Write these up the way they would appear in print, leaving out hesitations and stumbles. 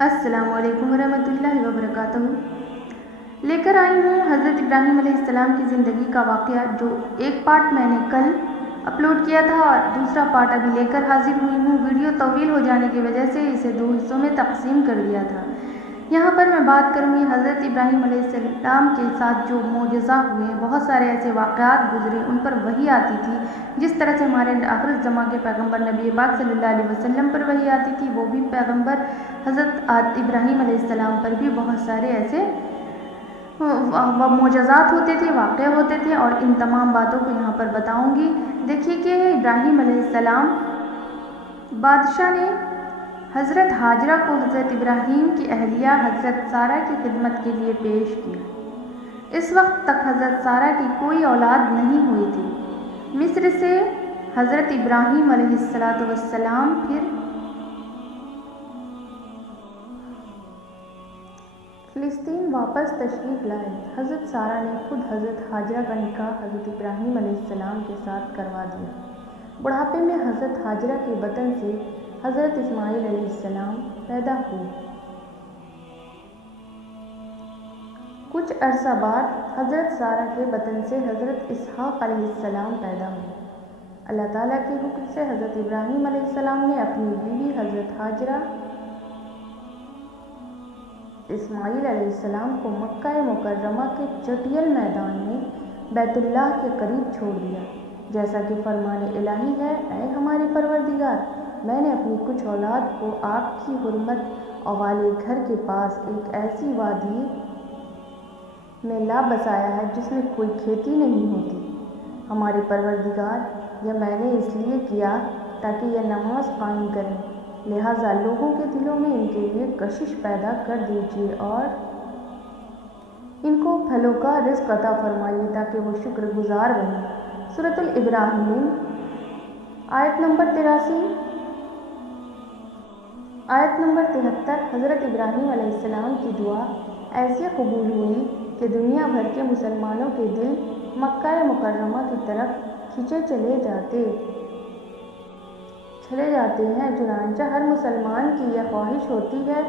السلام علیکم ورحمۃ اللہ وبرکاتہ۔ لے کر آئی ہوں حضرت ابراہیم علیہ السلام کی زندگی کا واقعہ، جو ایک پارٹ میں نے کل اپلوڈ کیا تھا اور دوسرا پارٹ ابھی لے کر حاضر ہوئی ہوں۔ ویڈیو طویل ہو جانے کی وجہ سے اسے 2 حصوں میں تقسیم کر دیا تھا۔ یہاں پر میں بات کروں گی حضرت ابراہیم علیہ السلام کے ساتھ جو معجزہ ہوئے، بہت سارے ایسے واقعات گزرے، ان پر وحی آتی تھی۔ جس طرح سے ہمارے آخر الزماں کے پیغمبر نبی پاک صلی اللہ علیہ وسلم پر وحی آتی تھی، وہ بھی پیغمبر حضرت ابراہیم علیہ السلام پر بھی بہت سارے ایسے معجزات ہوتے تھے، واقع ہوتے تھے، اور ان تمام باتوں کو یہاں پر بتاؤں گی۔ دیکھیے کہ ابراہیم علیہ السلام بادشاہ نے حضرت ہاجرہ کو حضرت ابراہیم کی اہلیہ حضرت سارہ کی خدمت کے لیے پیش کیا۔ اس وقت تک حضرت سارہ کی کوئی اولاد نہیں ہوئی تھی۔ مصر سے حضرت ابراہیم علیہ السلام پھر فلسطین واپس تشریف لائے۔ حضرت سارہ نے خود حضرت ہاجرہ کا نکاح حضرت ابراہیم علیہ السلام کے ساتھ کروا دیا۔ بڑھاپے میں حضرت ہاجرہ کے بطن سے حضرت اسماعیل علیہ السلام پیدا ہوئے۔ کچھ عرصہ بعد حضرت سارہ کے بطن سے حضرت اسحاق علیہ السلام پیدا ہوئے۔ اللہ تعالیٰ کے حکم سے حضرت ابراہیم علیہ السلام نے اپنی بیوی حضرت ہاجرہ اسماعیل علیہ السلام کو مکہ مکرمہ کے چٹیل میدان میں بیت اللہ کے قریب چھوڑ دیا، جیسا کہ فرمان الہی ہے: اے ہمارے پروردگار، میں نے اپنی کچھ اولاد کو آپ کی حرمت والے گھر کے پاس ایک ایسی وادی میں لا بسایا ہے جس میں کوئی کھیتی نہیں ہوتی۔ ہمارے پروردگار، یہ میں نے اس لیے کیا تاکہ یہ نماز قائم کریں، لہٰذا لوگوں کے دلوں میں ان کے لیے کشش پیدا کر دیجیے اور ان کو پھلوں کا رزق عطا فرمائیے تاکہ وہ شکر گزار بنیں۔ سورۃ الابراہیم آیت نمبر 83۔ آیت نمبر 73۔ حضرت ابراہیم علیہ السلام کی دعا ایسے قبول ہوئی کہ دنیا بھر کے مسلمانوں کے دل مکہ مکرمہ کی طرف کھینچے چلے جاتے ہیں۔ چنانچہ ہر مسلمان کی یہ خواہش ہوتی ہے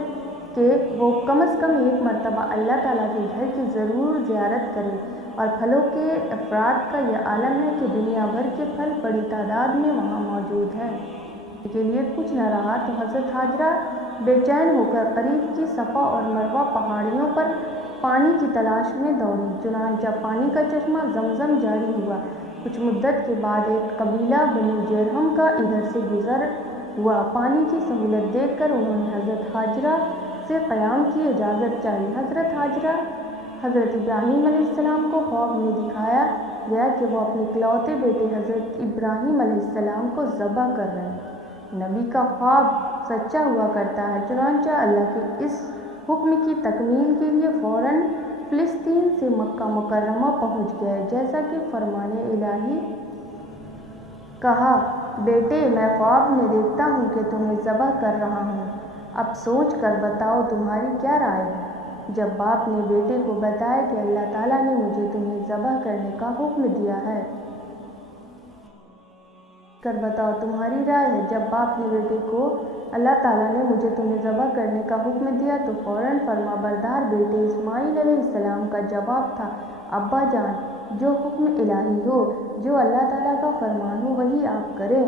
کہ وہ کم از کم ایک مرتبہ اللہ تعالیٰ کے گھر کی ضرور زیارت کرے، اور پھلوں کے افراد کا یہ عالم ہے کہ دنیا بھر کے پھل بڑی تعداد میں وہاں موجود ہیں۔ کے لیے کچھ نہ رہا تو حضرت ہاجرہ بے چین ہو کر قریب کی صفا اور مروہ پہاڑیوں پر پانی کی تلاش میں دوڑی۔ چنانچہ پانی کا چشمہ زمزم جاری ہوا۔ کچھ مدت کے بعد ایک قبیلہ بنو جرہم کا ادھر سے گزر ہوا۔ پانی کی سہولت دیکھ کر انہوں نے حضرت ہاجرہ سے قیام کی اجازت چاہی۔ حضرت ہاجرہ حضرت ابراہیم علیہ السلام کو خواب میں دکھایا گیا کہ وہ اپنے اکلوتے بیٹے حضرت ابراہیم علیہ السلام کو ذبح کر رہے ہیں۔ نبی کا خواب سچا ہوا کرتا ہے، چنانچہ اللہ کے اس حکم کی تکمیل کے لیے فوراً فلسطین سے مکہ مکرمہ پہنچ گئے، جیسا کہ فرمان الہی کہا: بیٹے، میں خواب میں دیکھتا ہوں کہ تمہیں ذبح کر رہا ہوں، اب سوچ کر بتاؤ تمہاری کیا رائے ہے؟ جب باپ نے بیٹے کو بتایا کہ اللہ تعالیٰ نے مجھے تمہیں ذبح کرنے کا حکم دیا ہے، بتاؤ تمہاری رائے ہے۔ جب باپ نے بیٹے کو اللہ تعالیٰ نے مجھے تمہیں ذبح کرنے کا حکم دیا تو فوراً فرما بردار بیٹے اسماعیل علیہ السلام کا جواب تھا: ابا جان، جو حکم الہی ہو، جو اللہ تعالیٰ کا فرمان ہو، وہی آپ کریں۔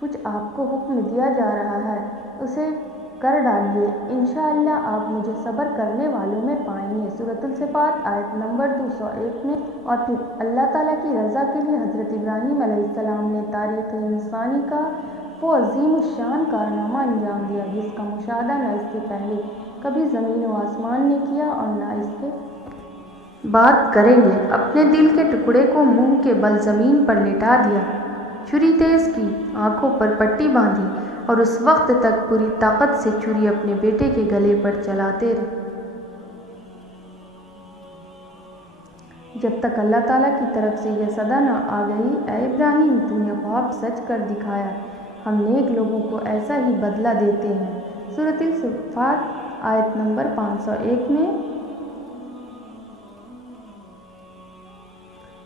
کچھ آپ کو حکم دیا جا رہا ہے، اسے کر ڈالیے، انشاءاللہ آپ مجھے صبر کرنے والوں میں پائیں گے۔ سورۃ الصافات آیت نمبر 201 میں۔ اور پھر اللہ تعالیٰ کی رضا کے لیے حضرت ابراہیم علیہ السلام نے تاریخ انسانی کا وہ عظیم الشان کارنامہ انجام دیا جس کا مشاہدہ نہ اس سے پہلے کبھی زمین و آسمان نے کیا اور نہ اس کے بعد کریں گے۔ اپنے دل کے ٹکڑے کو منہ کے بل زمین پر لٹا دیا، چھری تیز کی، آنکھوں پر پٹی باندھی اور اس وقت تک پوری طاقت سے چھری اپنے بیٹے کے گلے پر چلاتے رہے جب تک اللہ تعالیٰ کی طرف سے یہ صدا نہ آ گئی: اے ابراہیم، تو نے خواب سچ کر دکھایا، ہم نیک لوگوں کو ایسا ہی بدلہ دیتے ہیں۔ سورۃ الصافات آیت نمبر 501 میں۔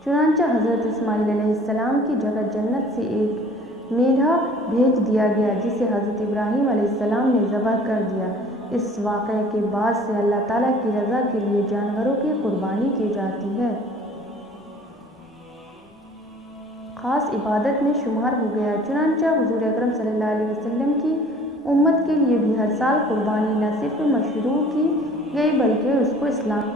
چنانچہ حضرت اسماعیل علیہ السلام کی جگہ جنت سے ایک میڑھا بھیج دیا گیا جسے حضرت ابراہیم علیہ السلام نے ذبح کر دیا۔ اس واقعے کے بعد سے اللہ تعالیٰ کی رضا کے لیے جانوروں کی قربانی کی جاتی ہے۔ خاص عبادت میں شمار ہو گیا۔ چنانچہ حضور اکرم صلی اللہ علیہ وسلم کی امت کے لیے بھی ہر سال قربانی نہ صرف مشروع کی گئی بلکہ اس کو اسلام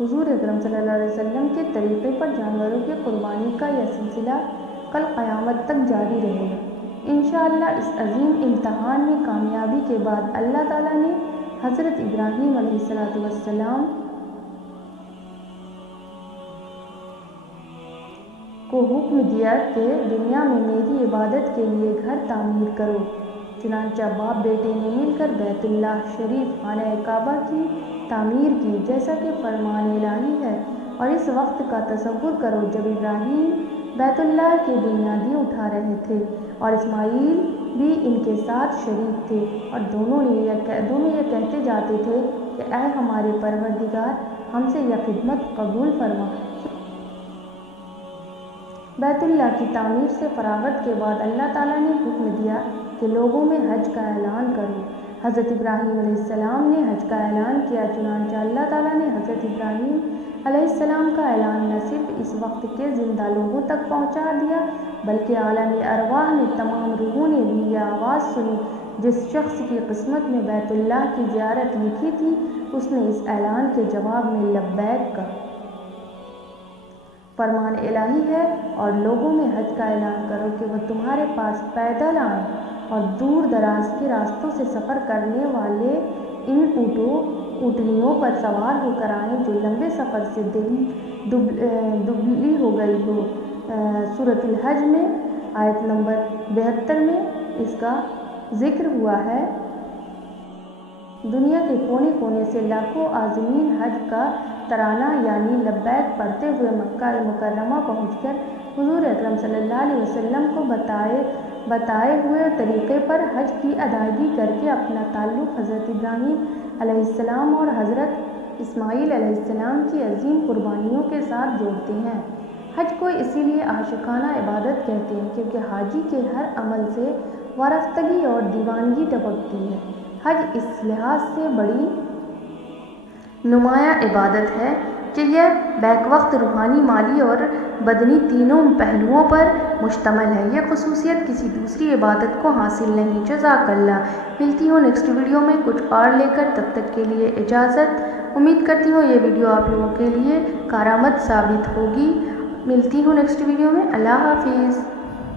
حضور اکرم صلی اللہ علیہ وسلم کے طریقے پر جانوروں کی قربانی کا یہ سلسلہ کل قیامت تک جاری رہے گا۔ انشاءاللہ اس عظیم امتحان میں کامیابی کے بعد اللہ تعالیٰ نے حضرت ابراہیم علیہ السلام کو حکم دیا کہ دنیا میں میری عبادت کے لیے گھر تعمیر کرو۔ چنانچہ باپ بیٹے نے مل کر بیت اللہ شریف خانہ کعبہ کی تعمیر کی جیسا کہ فرمان الہی ہے۔ اور اس وقت کا تصور کرو جب ابراہیم بیت اللہ کی بنیادیں اٹھا رہے تھے اور اسماعیل بھی ان کے ساتھ شریک تھے، اور دونوں یہ کہتے جاتے تھے کہ اے ہمارے پروردگار، ہم سے یہ خدمت قبول فرما۔ بیت اللہ کی تعمیر سے فراغت کے بعد اللہ تعالیٰ نے حکم دیا کہ لوگوں میں حج کا اعلان کرو۔ حضرت ابراہیم علیہ السلام نے حج کا اعلان کیا۔ چنانچہ اللہ تعالیٰ نے حضرت ابراہیم علیہ السلام کا اعلان نہ صرف اس وقت کے زندہ لوگوں تک پہنچا دیا بلکہ عالم ارواح میں تمام روحوں نے بھی یہ آواز سنی۔ جس شخص کی قسمت میں بیت اللہ کی زیارت لکھی تھی اس نے اس اعلان کے جواب میں لبیک کا فرمان الہی ہے، اور لوگوں میں حج کا اعلان کرو کہ وہ تمہارے پاس پیدل آئیں اور دور دراز کے راستوں سے سفر کرنے والے ان اونٹنیوں پر سوار ہو کر آئیں جو لمبے سفر سے دبلی ہو گئی ہو۔ سورۃ الحج میں آیت نمبر 72 میں اس کا ذکر ہوا ہے۔ دنیا کے کونے کونے سے لاکھوں عازمین حج کا ترانہ یعنی لبیک پڑھتے ہوئے مکہ مکرمہ پہنچ کر حضور اکرم صلی اللہ علیہ وسلم کو بتائے ہوئے طریقے پر حج کی ادائیگی کر کے اپنا تعلق حضرت ابراہیم علیہ السلام اور حضرت اسماعیل علیہ السلام کی عظیم قربانیوں کے ساتھ جوڑتے ہیں۔ حج کو اسی لیے عاشقانہ عبادت کہتے ہیں کیونکہ حاجی کے ہر عمل سے وارفتگی اور دیوانگی ٹپکتی ہے۔ حج اس لحاظ سے بڑی نمایاں عبادت ہے کہ یہ بیک وقت روحانی، مالی اور بدنی تینوں پہلوؤں پر مشتمل ہے۔ یہ خصوصیت کسی دوسری عبادت کو حاصل نہیں۔ جزاک اللہ۔ ملتی ہوں نیکسٹ ویڈیو میں کچھ اور لے کر، تب تک کے لیے اجازت۔ امید کرتی ہوں یہ ویڈیو آپ لوگوں کے لیے کارآمد ثابت ہوگی۔ ملتی ہوں نیکسٹ ویڈیو میں۔ اللہ حافظ۔